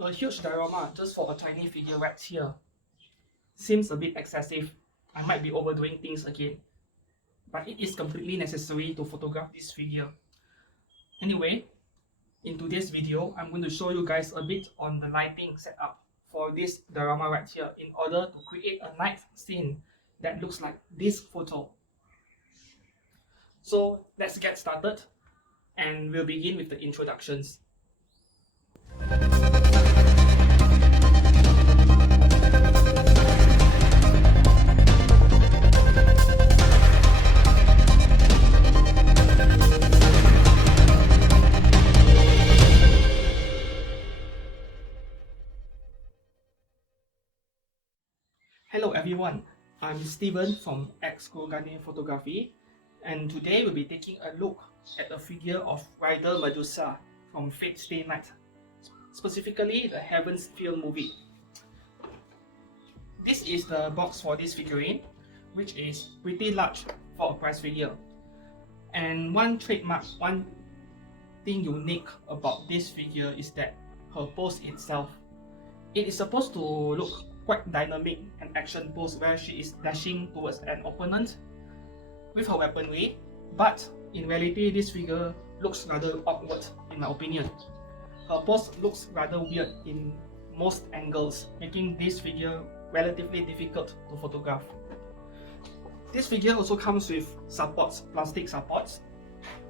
A huge diorama just for a tiny figure right here seems a bit excessive. I might be overdoing things again, but it is completely necessary to photograph this figure. Anyway, in today's video, I'm going to show you guys a bit on the lighting setup for this diorama right here in order to create a night scene that looks like this photo. So let's get started and we'll begin with the introductions. Hello everyone, I'm Steven from Garden Photography, and today we'll be taking a look at a figure of Rider Medusa from Fate Stay Night, specifically the Heaven's Feel movie. This is the box for this figurine, which is pretty large for a prize figure. And one trademark, one thing unique about this figure is that her pose itself. It is supposed to look quite dynamic and action pose where she is dashing towards an opponent with her weaponry, but in reality this figure looks rather awkward in my opinion. Her pose looks rather weird in most angles, making this figure relatively difficult to photograph. This figure also comes with supports, plastic supports.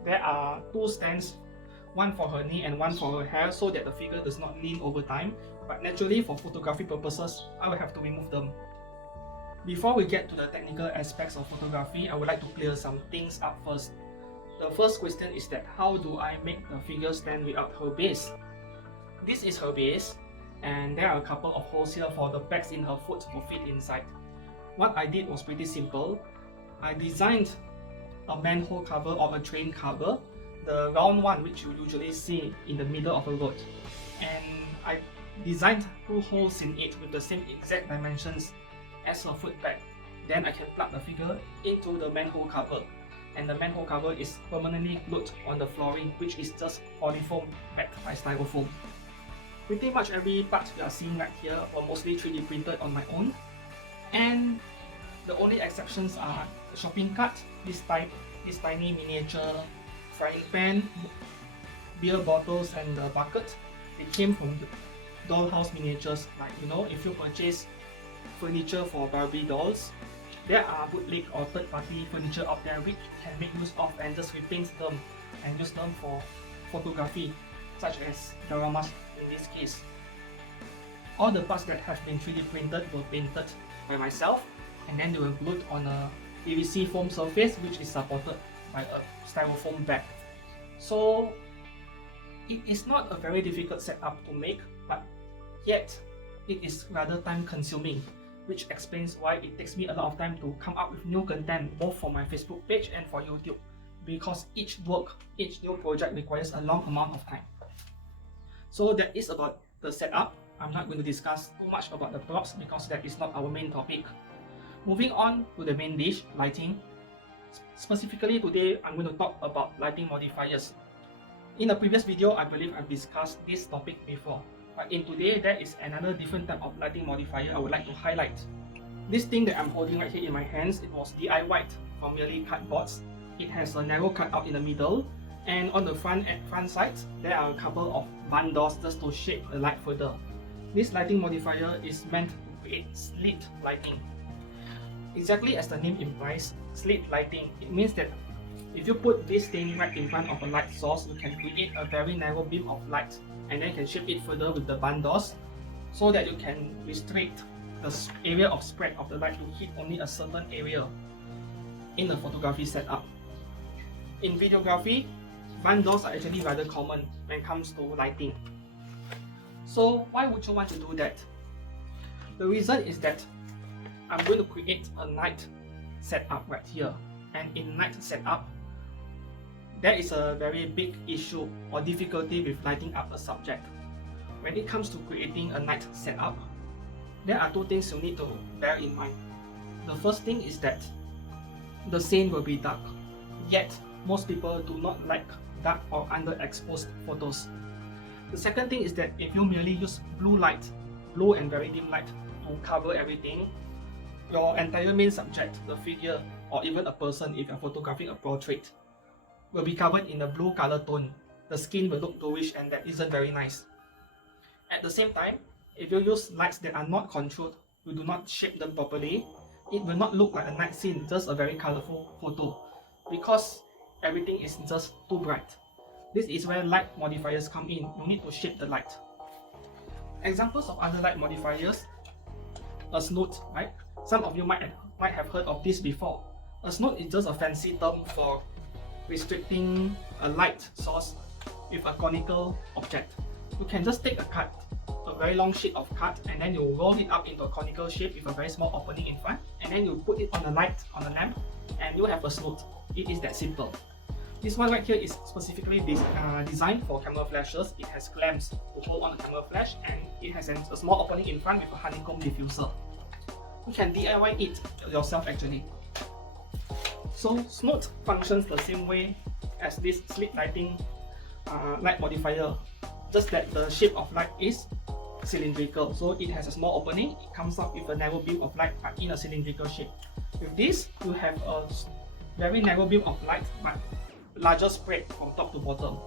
There are two stands, one for her knee and one for her hair, so that the figure does not lean over time, but naturally for photography purposes, I will have to remove them. Before we get to the technical aspects of photography, I would like to clear some things up first. The first question is that how do I make the figure stand without her base? This is her base, and there are a couple of holes here for the pegs in her foot to fit inside. What I did was pretty simple. I designed a manhole cover or a train cover, the round one which you usually see in the middle of a road, and I designed two holes in it with the same exact dimensions as her foot peg. Then I can plug the figure into the manhole cover, and the manhole cover is permanently glued on the flooring, which is just polyfoam backed by styrofoam. Pretty much every part you are seeing right here are mostly 3D printed on my own, and the only exceptions are the shopping cart, this tiny miniature frying pan, beer bottles, and the bucket. It came from the dollhouse miniatures. Like, you know, if you purchase furniture for Barbie dolls, there are bootleg or third-party furniture out there which you can make use of and just repaint them and use them for photography, such as dioramas in this case. All the parts that have been 3D printed were painted by myself, and then they were glued on a PVC foam surface which is supported by a styrofoam bag. So it is not a very difficult setup to make, but yet it is rather time consuming, which explains why it takes me a lot of time to come up with new content both for my Facebook page and for YouTube, because each new project requires a long amount of time. So that is about the setup. I'm not going to discuss too much about the props because that is not our main topic. Moving on to the main dish, lighting. Specifically today, I'm going to talk about lighting modifiers. In a previous video, I believe I've discussed this topic before, but in today, there is another different type of lighting modifier I would like to highlight. This thing that I'm holding right here in my hands, it was DIY'd from merely cardboards. It has a narrow cutout in the middle, and on the front sides, there are a couple of barn doors just to shape the light further. This lighting modifier is meant to create slit lighting. Exactly as the name implies, slit lighting, it means that if you put this thing right in front of a light source, you can create a very narrow beam of light, and then you can shape it further with the barn doors so that you can restrict the area of spread of the light to hit only a certain area in the photography setup. In videography, barn doors are actually rather common when it comes to lighting. So why would you want to do that? The reason is that I'm going to create a night setup right here, and in night setup, there is a very big issue or difficulty with lighting up a subject. When it comes to creating a night setup, there are two things you need to bear in mind. The first thing is that the scene will be dark, yet most people do not like dark or underexposed photos. The second thing is that if you merely use blue light, blue and very dim light to cover everything, your entire main subject, the figure or even a person if you're photographing a portrait, will be covered in a blue color tone. The skin will look bluish and that isn't very nice. At the same time, if you use lights that are not controlled, you do not shape them properly, it will not look like a night scene, just a very colorful photo, because everything is just too bright. This is where light modifiers come in. You need to shape the light. Examples of other light modifiers: a snode, right? Some of you might have heard of this before. A snode is just a fancy term for restricting a light source with a conical object. You can just take a very long sheet of cut, and then you roll it up into a conical shape with a very small opening in front, and then you put it on the light, on the lamp, and you have a snode. It is that simple. This one right here is specifically designed for camera flashes. It has clamps to hold on the camera flash, and it has a small opening in front with a honeycomb diffuser. You can DIY it yourself actually. So snode functions the same way as this slit lighting light modifier, just that the shape of light is cylindrical. So it has a small opening, it comes out with a narrow beam of light but in a cylindrical shape. With this, you have a very narrow beam of light but larger spread from top to bottom.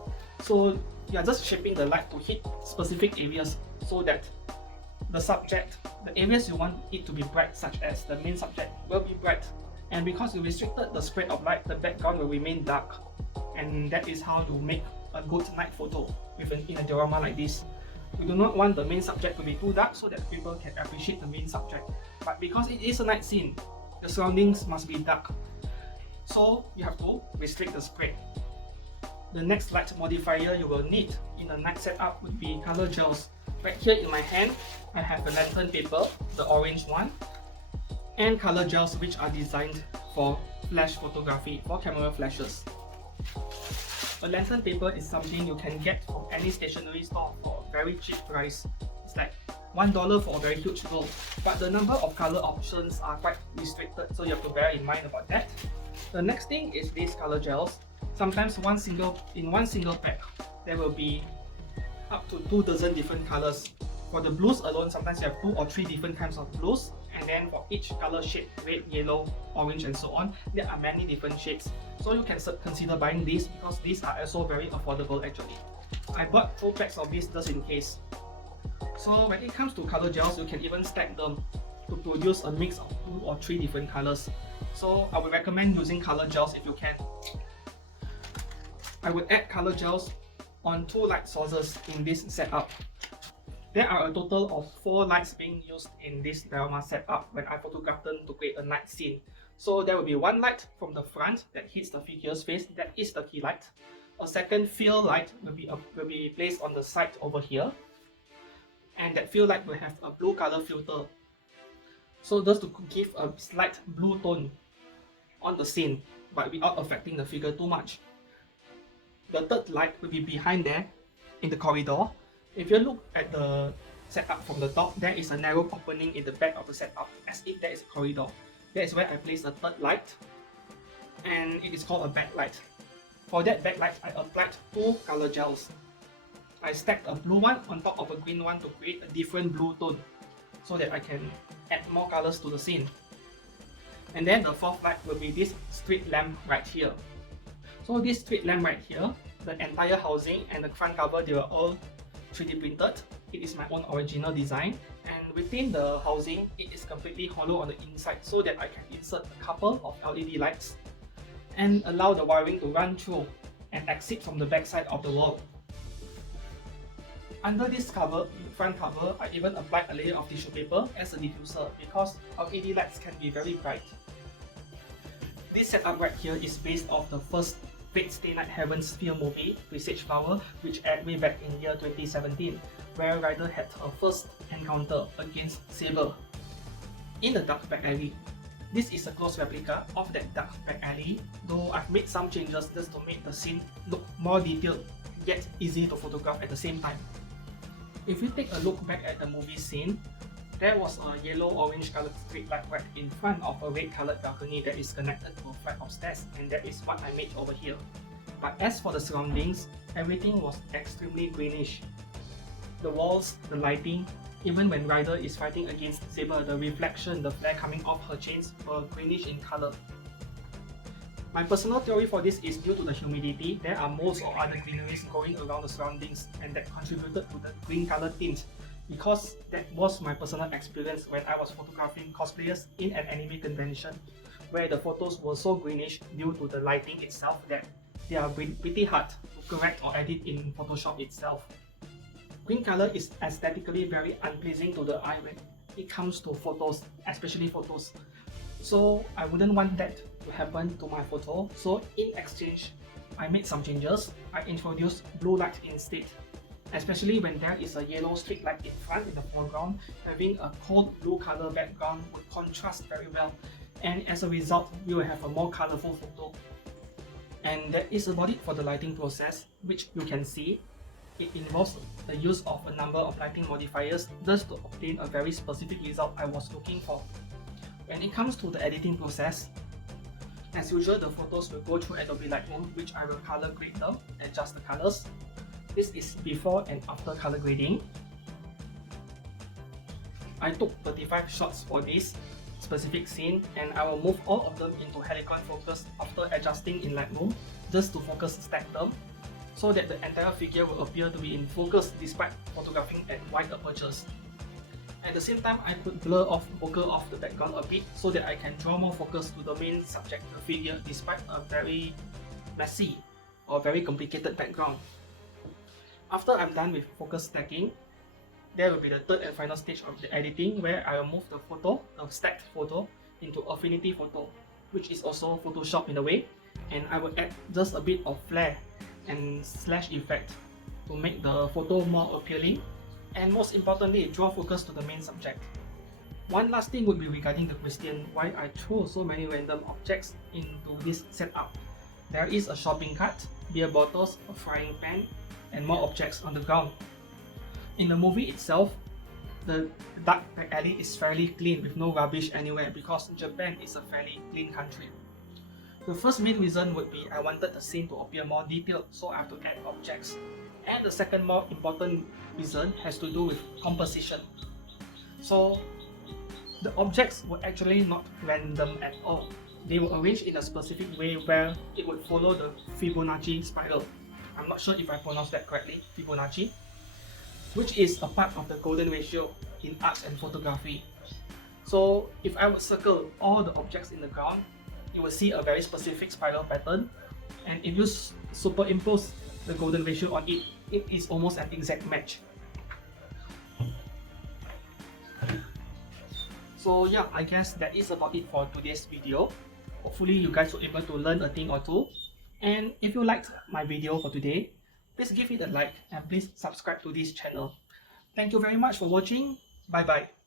So you are just shaping the light to hit specific areas so that the subject, the areas you want it to be bright, such as the main subject, will be bright. And because you restricted the spread of light, the background will remain dark. And that is how you make a good night photo in a diorama like this. We do not want the main subject to be too dark so that people can appreciate the main subject. But because it is a night scene, the surroundings must be dark. So you have to restrict the spread. The next light modifier you will need in a night setup would be color gels. Right here in my hand, I have a lantern paper, the orange one, and color gels which are designed for flash photography, for camera flashes. A lantern paper is something you can get from any stationery store for a very cheap price. It's like $1 for a very huge roll, but the number of color options are quite restricted, so you have to bear in mind about that. The next thing is these color gels. Sometimes in one single pack, there will be up to 2 dozen different colors. For the blues alone, sometimes you have 2 or 3 different kinds of blues, and then for each color shade, red, yellow, orange and so on, there are many different shades. So you can consider buying these because these are also very affordable actually. I bought 2 packs of these just in case. So when it comes to color gels, you can even stack them to produce a mix of 2 or 3 different colors. So I would recommend using color gels if you can. I would add color gels on 2 light sources in this setup. There are a total of 4 lights being used in this diorama setup when I photograph them to create a night scene. So there will be one light from the front that hits the figure's face, that is the key light. A second fill light will be placed on the side over here, and that fill light will have a blue color filter, so just to give a slight blue tone on the scene but without affecting the figure too much. The third light will be behind there in the corridor. If you look at the setup from the top, there is a narrow opening in the back of the setup as if there is a corridor. That is where I place the third light, and it is called a backlight. For that backlight, I applied 2 color gels. I stacked a blue one on top of a green one to create a different blue tone so that I can add more colors to the scene. And then the fourth light will be this street lamp right here. So this street lamp right here, the entire housing and the front cover, they were all 3D printed. It is my own original design, and within the housing, it is completely hollow on the inside so that I can insert a couple of LED lights and allow the wiring to run through and exit from the back side of the wall. Under this cover, front cover, I even applied a layer of tissue paper as a diffuser because LED lights can be very bright. This setup right here is based off the first Fate Stay Night Heaven's film movie, Presage Flower, which aired way back in year 2017, where Rider had her first encounter against Saber in the dark back alley. This is a close replica of that dark back alley, though I've made some changes just to make the scene look more detailed, yet easy to photograph at the same time. If you take a look back at the movie scene, there was a yellow-orange colored street light right in front of a red colored balcony that is connected to a flight of stairs, and that is what I made over here. But as for the surroundings, everything was extremely greenish. the walls, the lighting, even when Rider is fighting against Saber, the reflection, the flare coming off her chains were greenish in color. My personal theory for this is due to the humidity, there are moles or other greeneries growing around the surroundings and that contributed to the green color tint, because that was my personal experience when I was photographing cosplayers in an anime convention, where the photos were so greenish due to the lighting itself that they are pretty hard to correct or edit in Photoshop itself. Green color is aesthetically very unpleasing to the eye when it comes to photos, especially photos. So I wouldn't want that to happen to my photo. So in exchange, I made some changes. I introduced blue light instead, especially when there is a yellow streak light in front in the foreground. Having a cold blue color background would contrast very well, and as a result, you will have a more colorful photo. And that is about it for the lighting process, which you can see. It involves the use of a number of lighting modifiers just to obtain a very specific result I was looking for. When it comes to the editing process, as usual, the photos will go through Adobe Lightroom, which I will color grade them, adjust the colors. This is before and after color grading. I took 35 shots for this specific scene, and I will move all of them into helical focus after adjusting in Lightroom just to focus stack them, so that the entire figure will appear to be in focus despite photographing at wide apertures. At the same time, I could blur off bokeh off the background a bit so that I can draw more focus to the main subject, the figure, despite a very messy or very complicated background. After I'm done with focus stacking, there will be the third and final stage of the editing, where I will move the photo, the stacked photo, into Affinity Photo, which is also Photoshop in a way, and I will add just a bit of flare and slash effect to make the photo more appealing, and most importantly, draw focus to the main subject. One last thing would be regarding the question why I throw so many random objects into this setup. There is a shopping cart, beer bottles, a frying pan, and more objects on the ground. In the movie itself, the dark back alley is fairly clean with no rubbish anywhere because Japan is a fairly clean country. The first main reason would be I wanted the scene to appear more detailed, so I have to add objects. And the second more important reason has to do with composition. So the objects were actually not random at all. They were arranged in a specific way where it would follow the Fibonacci spiral. I'm not sure if I pronounced that correctly, Fibonacci, which is a part of the golden ratio in art and photography. So if I would circle all the objects in the ground, you will see a very specific spiral pattern, and if you superimpose the golden ratio on it, it is almost an exact match. So yeah, I guess that is about it for today's video. Hopefully you guys were able to learn a thing or two. And if you liked my video for today, please give it a like and please subscribe to this channel. Thank you very much for watching. Bye bye.